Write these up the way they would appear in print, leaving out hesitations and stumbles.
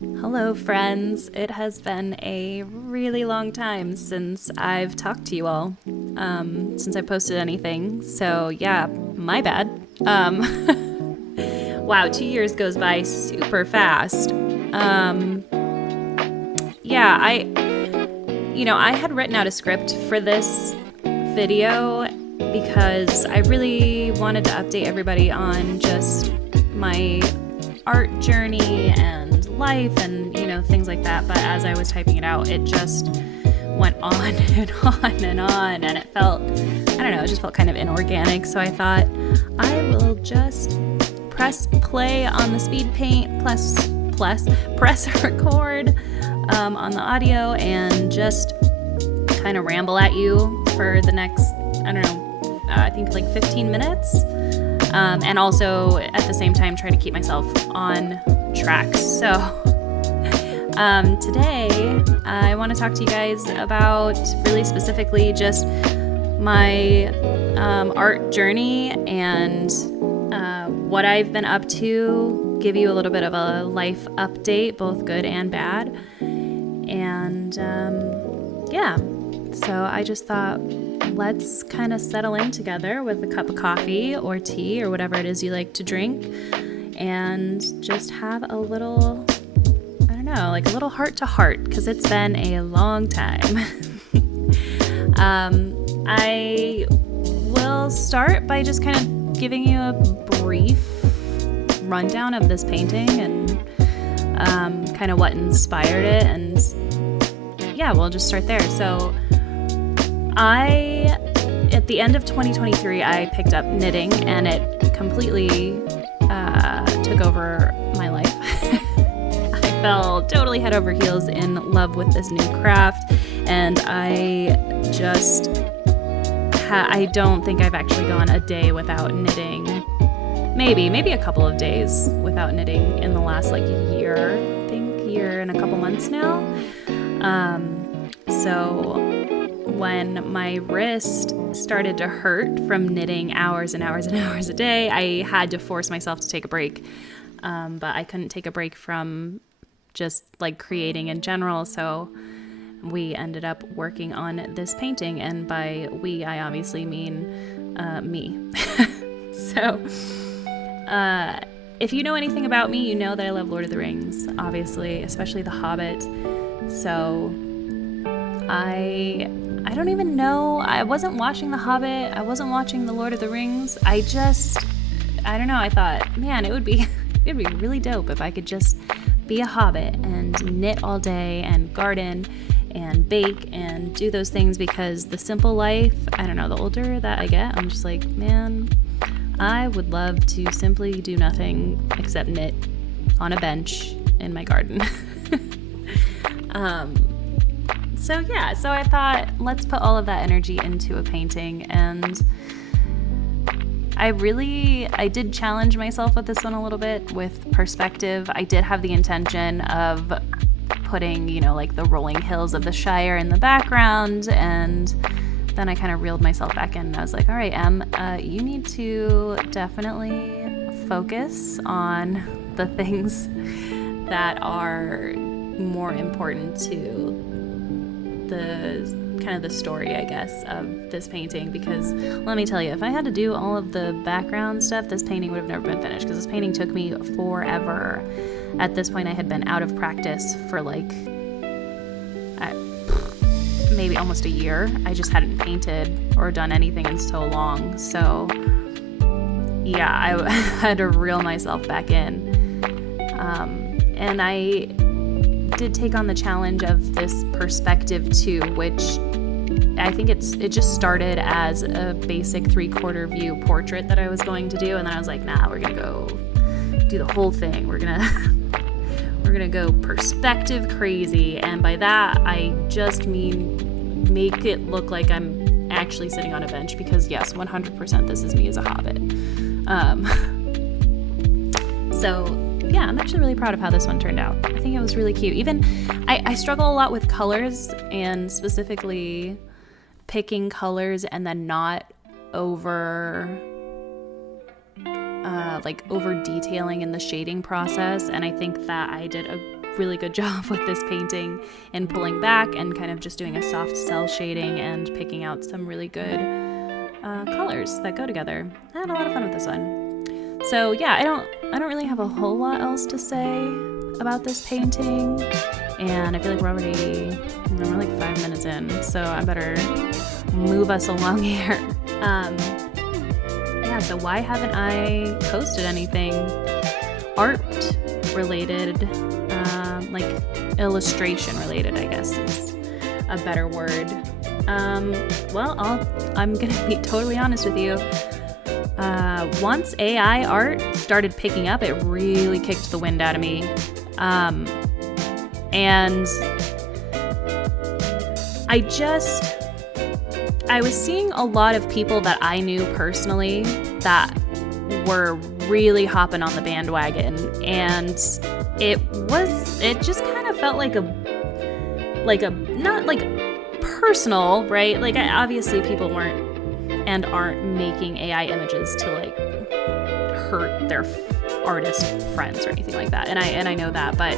Hello, friends. It has been a really long time since I've talked to you all, since I posted anything. So, yeah, my bad. Wow, 2 years goes by super fast. Yeah, I had written out a script for this video because I really wanted to update everybody on just my art journey and life and things like that. But as I was typing it out, it just went on and on and on, and it felt, I don't know, it just felt kind of inorganic. So I thought I will just press play on the speed paint, press record on the audio, and just kind of ramble at you for the next, I don't know, I think like 15 minutes. And also at the same time try to keep myself on track. So today I want to talk to you guys about really specifically just my art journey and what I've been up to, give you a little bit of a life update, both good and bad. And yeah, so I just thought, let's kind of settle in together with a cup of coffee or tea or whatever it is you like to drink and just have a little, I don't know, like a little heart to heart, because it's been a long time. I will start by just kind of giving you a brief rundown of this painting and kind of what inspired it. And yeah, we'll just start there. So at the end of 2023, I picked up knitting, and it completely took over my life. I fell totally head over heels in love with this new craft, and I just, I don't think I've actually gone a day without knitting. Maybe a couple of days without knitting in the last year, I think, year and a couple months now. So when my wrist started to hurt from knitting hours and hours and hours a day, I had to force myself to take a break. But I couldn't take a break from just creating in general. So we ended up working on this painting. And by we, I obviously mean me. So if you know anything about me, you know that I love Lord of the Rings, obviously, especially The Hobbit. So I don't even know. I wasn't watching The Hobbit. I wasn't watching The Lord of the Rings. I don't know. I thought, man, it'd be really dope if I could just be a hobbit and knit all day and garden and bake and do those things, because the simple life, I don't know, the older that I get, I'm just like, man, I would love to simply do nothing except knit on a bench in my garden. So I thought, let's put all of that energy into a painting. And I did challenge myself with this one a little bit with perspective. I did have the intention of putting, the rolling hills of the Shire in the background. And then I kind of reeled myself back in, and I was like, all right, Em, you need to definitely focus on the things that are more important to the story, I guess, of this painting. Because let me tell you, if I had to do all of the background stuff, this painting would have never been finished, because this painting took me forever. At this point, I had been out of practice for maybe almost a year. I just hadn't painted or done anything in so long. So yeah, I had to reel myself back in. And I did take on the challenge of this perspective too, which I think it just started as a basic 3/4 view portrait that I was going to do, and then I was like, nah, we're gonna go do the whole thing. We're gonna go perspective crazy, and by that I just mean make it look like I'm actually sitting on a bench, because yes, 100% this is me as a hobbit. So yeah, I'm actually really proud of how this one turned out. I think it was really cute. Even I struggle a lot with colors, and specifically picking colors and then not over over detailing in the shading process. And I think that I did a really good job with this painting and pulling back and kind of just doing a soft cell shading and picking out some really good colors that go together. I had a lot of fun with this one. So yeah, I don't really have a whole lot else to say about this painting, and I feel like we're like 5 minutes in, so I better move us along here. So why haven't I posted anything art related, like illustration related, I guess is a better word. Well, I'm gonna be totally honest with you. Once AI art started picking up, it really kicked the wind out of me. And I was seeing a lot of people that I knew personally that were really hopping on the bandwagon, and it just kind of felt like a not like personal, right? Like obviously people weren't and aren't making AI images to like hurt their artist friends or anything like that, and I know that, but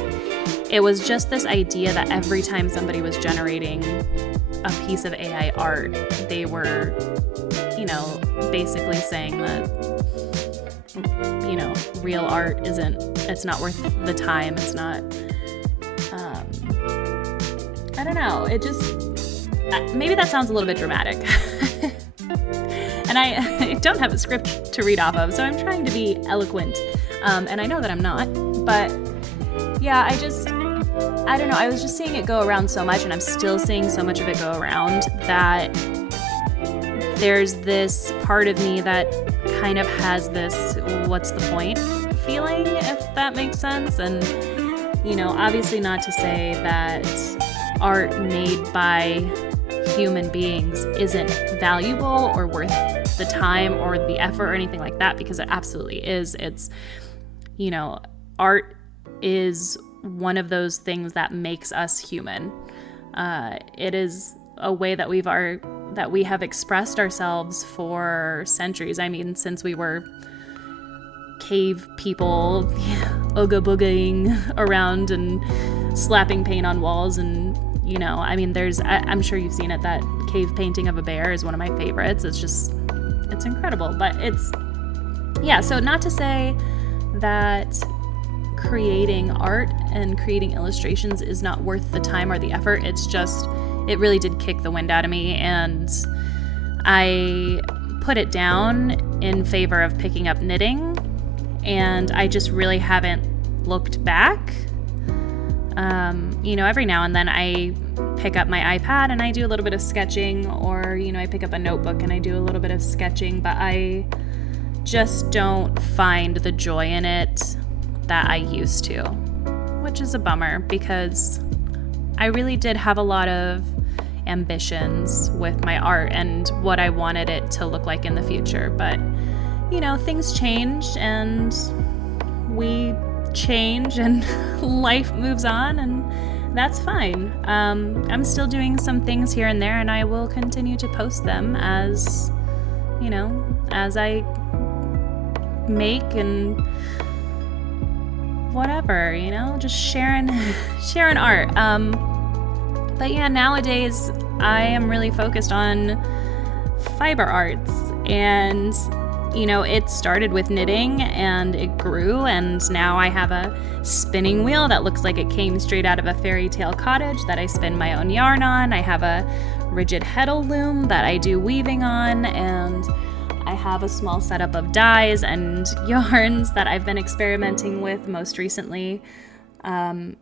it was just this idea that every time somebody was generating a piece of AI art, they were, basically saying that, real art it's not worth the time. It's not, I don't know. It just, maybe that sounds a little bit dramatic. And I don't have a script to read off of, so I'm trying to be eloquent. And I know that I'm not, but yeah, I don't know. I was just seeing it go around so much, and I'm still seeing so much of it go around, that there's this part of me that kind of has this what's the point feeling, if that makes sense. And, obviously not to say that art made by human beings isn't valuable or worth the time or the effort or anything like that, because it absolutely is. It's, art is one of those things that makes us human. It is a way that we have expressed ourselves for centuries. I mean, since we were cave people, ooga boogieing around and slapping paint on walls, and I'm sure you've seen it. That cave painting of a bear is one of my favorites. It's incredible. But so not to say that creating art and creating illustrations is not worth the time or the effort. It's just, it really did kick the wind out of me, and I put it down in favor of picking up knitting, and I just really haven't looked back. Every now and then I pick up my iPad and I do a little bit of sketching, or, I pick up a notebook and I do a little bit of sketching, but I just don't find the joy in it that I used to, which is a bummer, because I really did have a lot of ambitions with my art and what I wanted it to look like in the future. But, things change and we change and life moves on, and that's fine. I'm still doing some things here and there, and I will continue to post them as I make and whatever, just sharing art. But yeah, nowadays I am really focused on fiber arts, and it started with knitting and it grew, and now I have a spinning wheel that looks like it came straight out of a fairy tale cottage that I spin my own yarn on. I have a rigid heddle loom that I do weaving on, and I have a small setup of dyes and yarns that I've been experimenting with most recently. And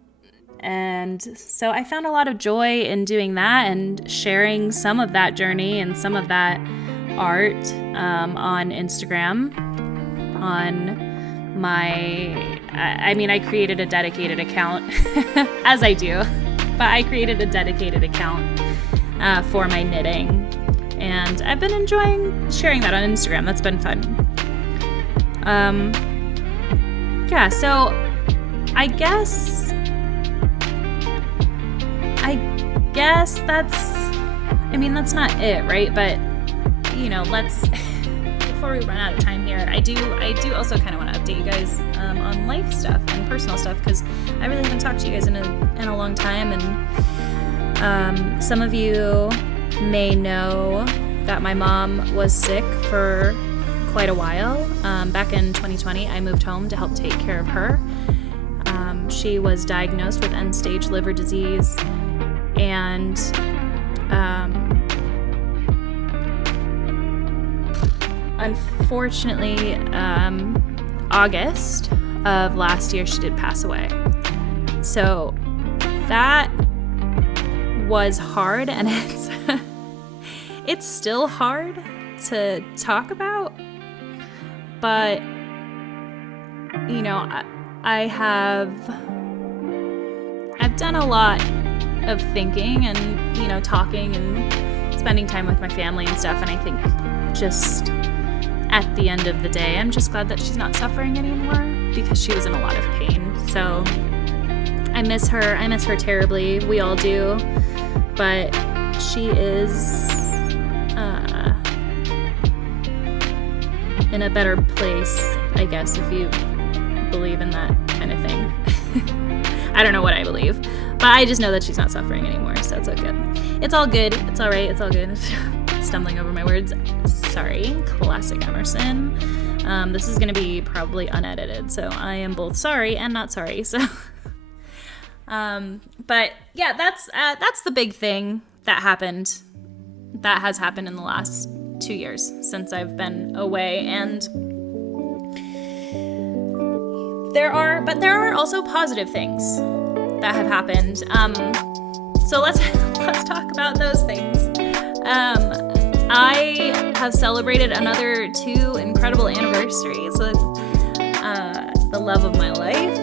so I found a lot of joy in doing that and sharing some of that journey and some of that art on Instagram. On my, I created a dedicated account, as I do, but I created a dedicated account for my knitting. And I've been enjoying sharing that on Instagram. That's been fun. So I guess that's not it, right? But let's before we run out of time here, I do also kind of want to update you guys on life stuff and personal stuff, because I really haven't talked to you guys in a long time. And some of you may know that my mom was sick for quite a while. Back in 2020, I moved home to help take care of her. She was diagnosed with end-stage liver disease, and unfortunately, August of last year, she did pass away. So that was hard, and it's still hard to talk about, but you know, I've done a lot of thinking and, you know, talking and spending time with my family and stuff, and I think just at the end of the day, I'm just glad that she's not suffering anymore, because she was in a lot of pain. So I miss her terribly. We all do, but she is in a better place, I guess, if you believe in that kind of thing. I don't know what I believe, but I just know that she's not suffering anymore, so it's all good. It's all good. It's all right. It's all good. Stumbling over my words. Sorry. Classic Emerson. This is going to be probably unedited, so I am both sorry and not sorry. So, but yeah, that's the big thing that happened. That has happened in the last 2 years since I've been away, and there are also positive things that have happened. So let's talk about those things. I have celebrated another 2 incredible anniversaries with the love of my life,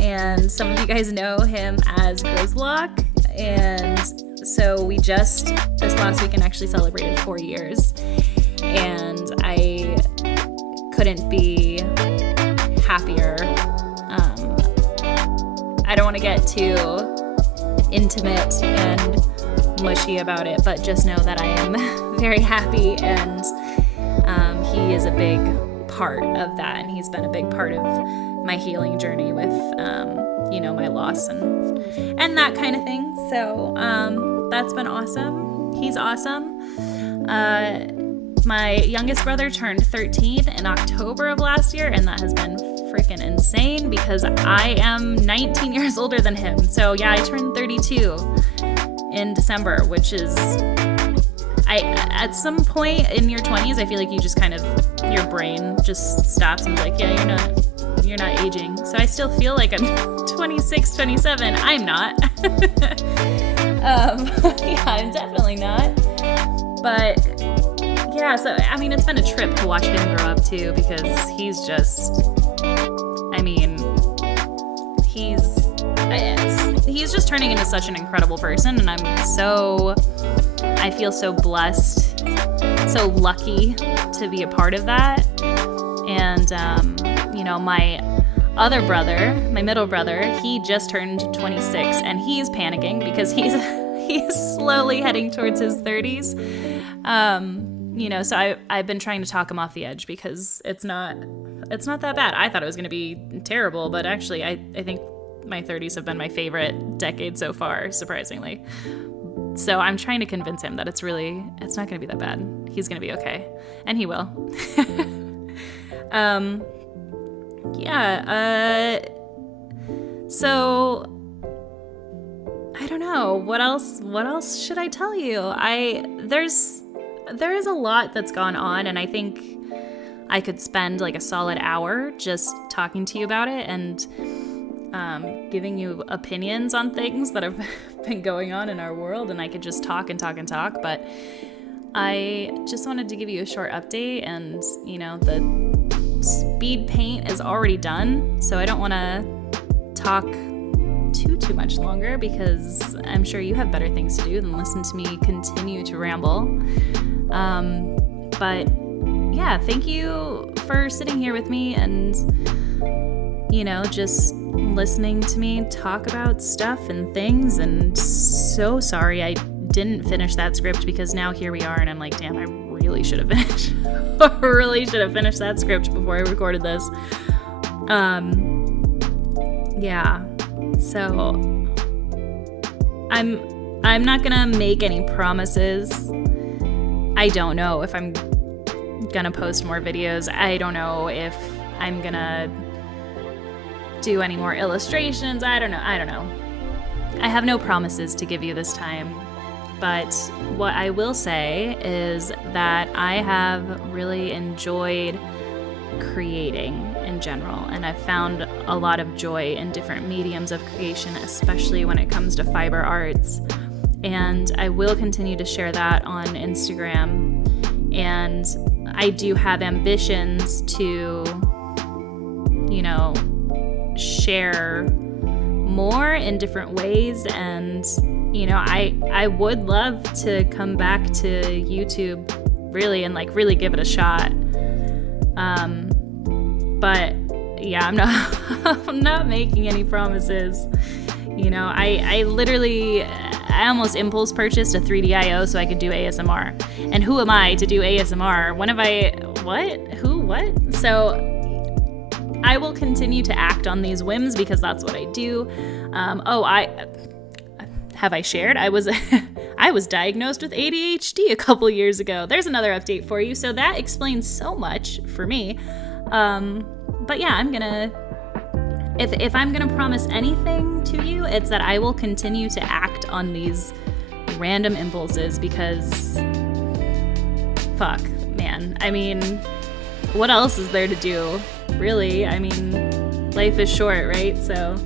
and some of you guys know him as Grizzlock, and so we just this last weekend actually celebrated 4 years, and I couldn't be happier. I don't want to get too intimate and mushy about it, but just know that I am very happy, and he is a big part of that, and he's been a big part of my healing journey with you know, my loss and that kind of thing. So that's been awesome. He's awesome. My youngest brother turned 13 in October of last year, and that has been freaking insane because I am 19 years older than him. So yeah, I turned 32 in December, which is, at some point in your 20s, I feel like you just kind of, your brain just stops and is like, yeah, you're not aging. So I still feel like I'm 26, 27. I'm not. Yeah, I'm definitely not. But yeah, so I mean, it's been a trip to watch him grow up too, because he's just, I mean, he's just turning into such an incredible person, and I feel so blessed, so lucky to be a part of that. And you know, my other brother, my middle brother, he just turned 26, and he's panicking because he's slowly heading towards his 30s. You know, so I've been trying to talk him off the edge, because it's not that bad. I thought it was going to be terrible, but actually I think my 30s have been my favorite decade so far, surprisingly. So I'm trying to convince him that it's not going to be that bad. He's going to be okay, and he will. Yeah, so I don't know, what else should I tell you? There is a lot that's gone on, and I think I could spend like a solid hour just talking to you about it and giving you opinions on things that have been going on in our world, and I could just talk and talk and talk, but I just wanted to give you a short update. And you know, the speed paint is already done, so I don't want to talk too much longer, because I'm sure you have better things to do than listen to me continue to ramble. But yeah, thank you for sitting here with me and, you know, just listening to me talk about stuff and things. And so sorry I didn't finish that script, because now here we are and I'm like, damn, I really should have finished that script before I recorded this. Yeah. So I'm not gonna make any promises. I don't know if I'm gonna post more videos. I don't know if I'm gonna do any more illustrations. I don't know. I have no promises to give you this time. But what I will say is that I have really enjoyed creating in general, and I've found a lot of joy in different mediums of creation, especially when it comes to fiber arts. And I will continue to share that on Instagram. And I do have ambitions to, share more in different ways. And, I would love to come back to YouTube really and really give it a shot. But yeah, I'm not making any promises. I almost impulse purchased a 3DIO so I could do ASMR. And who am I to do ASMR? When have I, what? Who, what? So I will continue to act on these whims because that's what I do. Have I shared? I was diagnosed with ADHD a couple years ago. There's another update for you. So that explains so much for me. But yeah, if I'm gonna promise anything to you, it's that I will continue to act on these random impulses because fuck, man. I mean, what else is there to do? Really? I mean, life is short, right? So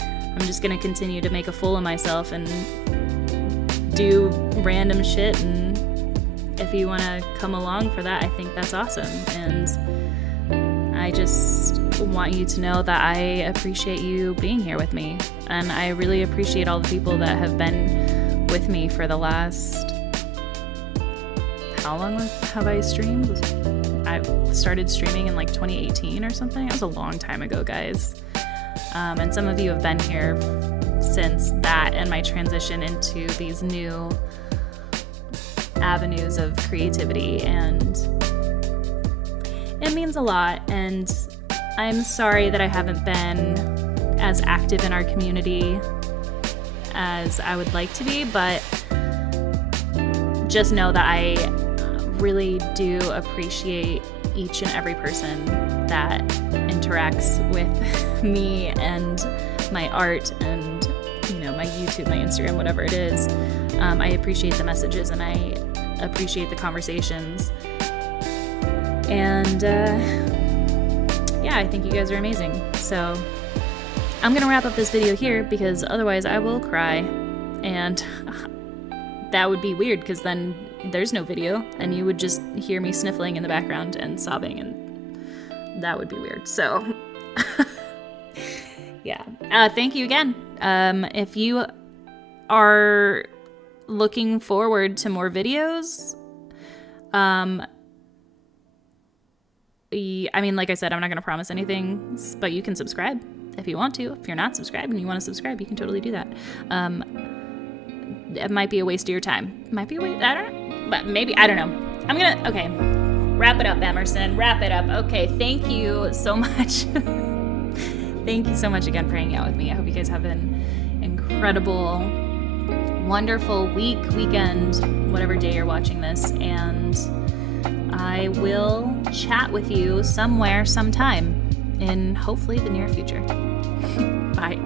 I'm just gonna continue to make a fool of myself and do random shit, and if you wanna come along for that, I think that's awesome. And I just want you to know that I appreciate you being here with me, and I really appreciate all the people that have been with me for the last, how long have I streamed? I started streaming in 2018 or something. It was a long time ago, guys. And some of you have been here since that and my transition into these new avenues of creativity, and it means a lot. And I'm sorry that I haven't been as active in our community as I would like to be, but just know that I really do appreciate each and every person that interacts with me and my art and my YouTube, my Instagram, whatever it is. I appreciate the messages and I appreciate the conversations. And yeah, I think you guys are amazing. So I'm gonna wrap up this video here because otherwise I will cry, and that would be weird because then there's no video and you would just hear me sniffling in the background and sobbing, and that would be weird. So yeah, thank you again. If you are looking forward to more videos, I mean, like I said, I'm not going to promise anything, but you can subscribe if you want to. If you're not subscribed and you want to subscribe, you can totally do that. It might be a waste of your time. Might be a waste, I don't know, but maybe, I don't know. Okay, wrap it up, Emerson, wrap it up. Okay, thank you so much. Thank you so much again for hanging out with me. I hope you guys have an incredible, wonderful week, weekend, whatever day you're watching this, and I will chat with you somewhere, sometime, in hopefully the near future. Bye.